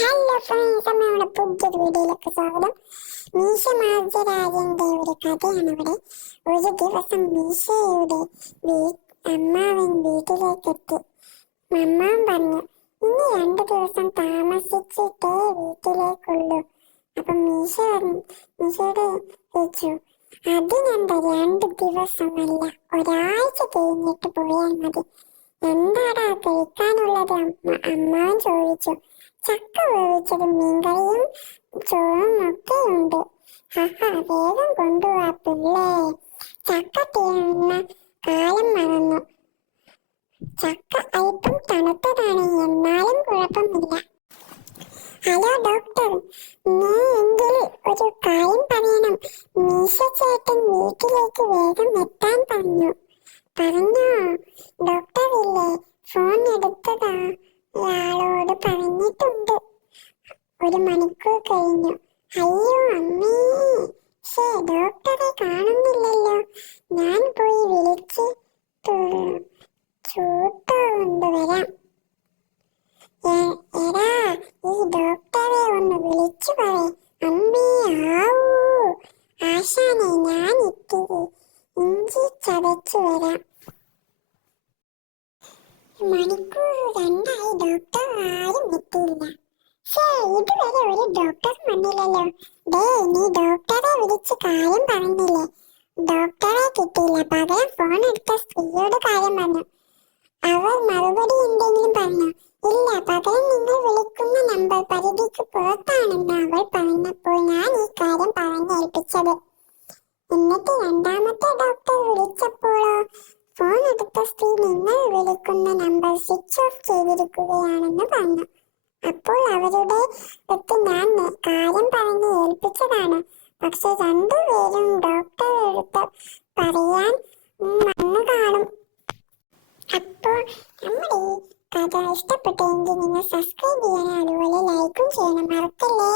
Hello friends, നമ്മുടെ പുതിയൊരു വീഡിയോയിലേക്ക് സ്വാഗതം. മീശ മാർജരാജന്റെ ഒരു കഥയാണ് ഇവിടെ. ഒരു ദിവസം മീശയുടെ അമ്മാവൻ വീട്ടിലേക്ക് എത്തി. അമ്മാവൻ പറഞ്ഞു, ഇനി 2 ദിവസം താമസിച്ചിട്ടേ വീട്ടിലേക്കുള്ളൂ. അപ്പൊ മീശയോട് ചോദിച്ചു, അതിനെന്താ 2 ദിവസമല്ല, ഒരാഴ്ച കഴിഞ്ഞിട്ട് പോയാൽ മതി. എന്താടാ കഴിക്കാനുള്ളത്? അമ്മാവൻ ചോദിച്ചു. ചക്ക വേവിച്ചതും മീൻകറിയും ചോറും ഒക്കെ ഉണ്ട്. വേഗം കൊണ്ടുപോവാ പിള്ളേ, ചക്ക തീർന്ന കാലം മറന്നു. ചക്ക അല്പം തണുത്തതാണ്, എന്നാലും കുഴപ്പമില്ല. ഹലോ ഡോക്ടർ, നീ എങ്കിൽ ഒരു കാര്യം പറയണം. മീശ ചേട്ടൻ വീട്ടിലേക്ക് വേഗം എത്താൻ പറഞ്ഞോ? ഡോക്ടർ ഇല്ലേ? ഫോൺ എടുത്തതാ യാളോട് പറഞ്ഞിട്ടുണ്ട്. 1 മണിക്കൂർ കഴിഞ്ഞു. അയ്യോ അമ്മേ, ഡോക്ടറെ കാണുന്നില്ലല്ലോ. ഞാൻ പോയി വിളിച്ച് ചൂട്ടോ കൊണ്ടുവരാം. എടാ, ഈ ഡോക്ടറെ ഒന്ന് വിളിച്ചു പറ. അമ്മേ, ആവൂ ആശാനെ, ഞാൻ ഇത്തിരി ഇഞ്ചി ചതച്ചു വരാം. മണിക്കൂർ 2ആയി, ഡോക്ടർ ആരും എത്തിയില്ല. ഇതുവരെ ഒരു ഡോക്ടർ വന്നില്ലല്ലോ. നീ ഡോക്ടറെ വിളിച്ച് കാര്യം പറഞ്ഞില്ലേ? ഡോക്ടറെ കിട്ടിയില്ല. പകരം ഫോൺ എടുത്ത സ്ത്രീയോട് കാര്യം പറഞ്ഞു. അവർ മറുപടി എന്തെങ്കിലും പറഞ്ഞു? ഇല്ല. പകരം നിങ്ങൾ വിളിക്കുന്ന നമ്പർ പരിധിക്ക് പുറത്താണെന്ന് അവൾ പറഞ്ഞപ്പോൾ ഞാൻ ഈ കാര്യം പറഞ്ഞേൽപ്പിച്ചത്. എന്നിട്ട് 2ാമത്തെ ഡോക്ടർ വിളിച്ചപ്പോഴോ ഫോൺ എടുത്ത സ്ത്രീ നിങ്ങൾ വിളിക്കുന്ന നമ്പർ സ്വിച്ച് ഓഫ് ചെയ്തിരിക്കുകയാണെന്ന് പറഞ്ഞു. അപ്പോൾ അവരുടെ അടുത്ത് ഞാൻ കാര്യം പറഞ്ഞ് ഏൽപ്പിച്ചതാണ്. പക്ഷെ 2 പേരും ഡോക്ടർ എടുത്ത് പറയാൻ വന്നു കാണും. അപ്പോൾ നമ്മുടെ ഈ കഥ ഇഷ്ടപ്പെട്ടെങ്കിൽ നിങ്ങൾ സബ്സ്ക്രൈബ് ചെയ്യണം, അതുപോലെ ലൈക്കും ചെയ്യണം, മറക്കല്ലേ.